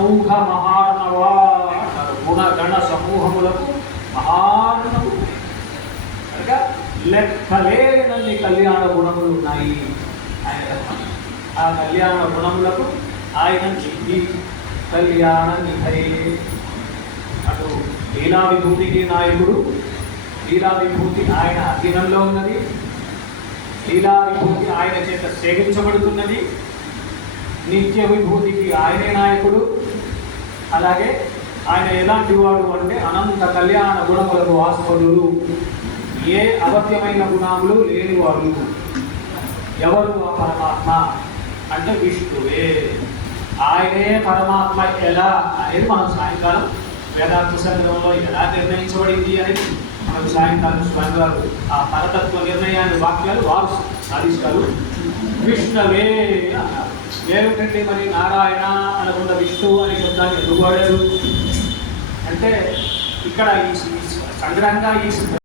సమూహ మహార్ణవా గుణగణ సమూహములకు మహార్ణవు కనుక లెక్కలేనన్ని కళ్యాణ గుణములు ఉన్నాయి. ఆయన ఆ కళ్యాణ గుణములకు ఆయన నిధి కళ్యాణ నిధయే. అటు లీలా విభూతికి నాయకుడు లీలా విభూతి ఆయన అధీనంలో ఉన్నది. లీలా విభూతి ఆయన చేత సేవించబడుతున్నది. నిత్య విభూతికి ఆయనే నాయకుడు. అలాగే ఆయన ఎలాంటి వాడు అంటే అనంత కళ్యాణ గుణములకు ఆస్పదులు. ఏ అవత్యమైన గుణములు లేనివాడు. ఎవరు ఆ పరమాత్మ? అంటే విష్ణువే. ఆయనే పరమాత్మ ఎలా అనేది మనం సాయంకాలం వేదాంత సంగ్రహంలో ఎలా నిర్ణయించబడింది అనేది మనకు సాయంకాలం స్వామి గారు ఆ పరతత్వ నిర్ణయాన్ని వాక్యాలు వారు సాధిస్తారు. విష్ణువే అన్నారు. ఏమిటండి మరి నారాయణ అనకుండా విష్ణువు అనే శబ్దాన్ని ఎందుకు వాడారు అంటే ఇక్కడ సంగ్రహంగా ఈ